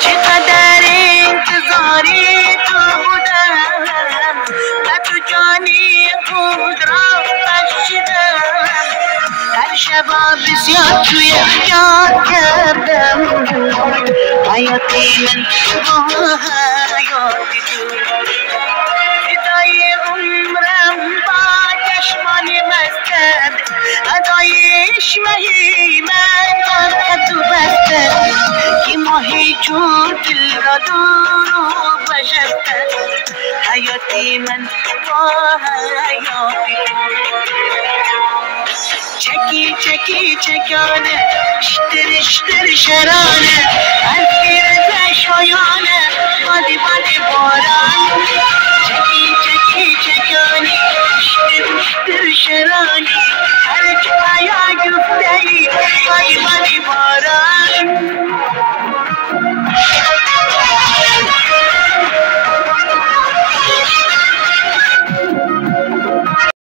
چقدر انتظاری تو بودم و تو جانی خود را بخشیدم در شبا بسیار توی یاد کردم حیاتی من با حیاتی تو فدای عمرم با چشمانی مستد ادای اشمهی من تا تو بستد که ماهی چون دل را دور و بشستد حیاتی من با حیاتی چکی چکی چکانه اشتر اشتر شرانه از پیرزه شایانه بادی بادی باران چکی چکی چکانه اشتر اشتر شرانه هر جایا گفته ای بادی بادی باران